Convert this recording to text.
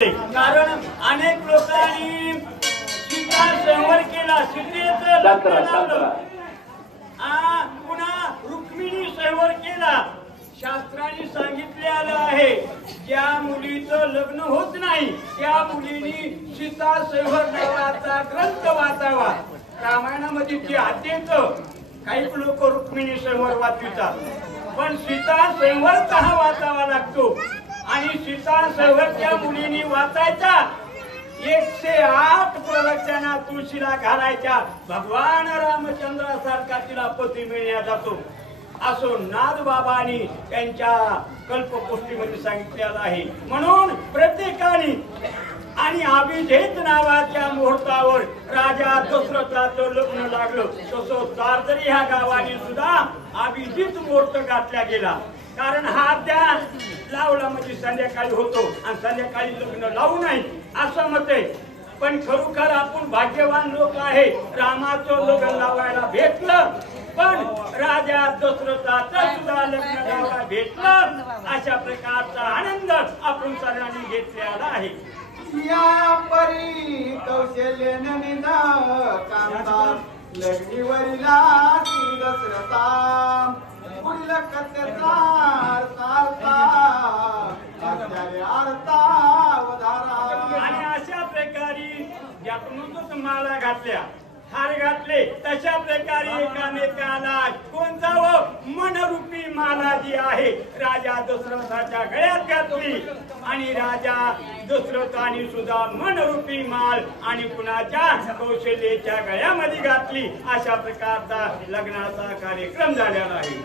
कारण अनेक लोकांनी सीता संवर केला, सीतेचं लग्न लावलं, पुन्हा रुक्मिणी संवर केला। शास्त्राने सांगितलेलं आहे ज्या मुलीचं लग्न होत नाही त्या मुलीनी सीता संवर नावाचा ग्रंथ वाचावा। रामायणामध्ये ती आद्येत काही लोक रुक्मिणी संवर वाचतात, पण सीता संवर कहा वाचावा लागतो आणि सीता संवर त्या मुलीनी वाचायचा। 108 प्रवचना तुळशीला घालायच्या, भगवान रामचंद्रासारखा तिला पती मिळण्यात जातो असो नाथबाबांनी त्यांच्या कल्पकोष्ठीमध्ये सांगितलेलं आहे। म्हणून प्रत्येकाने आणि अभिजित नावाच्या मुहूर्तावर राजा दशरथाचं लग्न लागलं। तसं दार्दरी ह्या गावाने सुद्धा अभिजित मुहूर्त घातला गेला, कारण हा त्या लावला म्हणजे संध्याकाळी होतो आणि संध्याकाळी लग्न लावू नाही असं मत आहे। पण खरोखर आपण भाग्यवान लोक आहे, रामाचं लग्न लावायला भेटलं, पण राजा दशरथाचं सुद्धा लग्न लावायला भेटलं। अशा प्रकारचा आनंद आपण सर्वांनी घेतलेला आहे। या परी कौशल्यन निना कांता लग्नीवरीला दशरथा पुढील कथेचा सारता आचार्य अर्था वधारा। आणि अशा प्रकारे ज्यातून माळा घातल्या, हार घातले, तशा प्रकारे एकामेकाला कोणता मनरूपी माला जी आहे राजा दशरथाच्या गळ्यात घातली आणि राजा दशरथाने सुद्धा मनरूपी माळ आणि कुणाच्या कौशल्याच्या गळ्यामध्ये घातली। अशा प्रकारचा लग्नाचा कार्यक्रम झालेला आहे।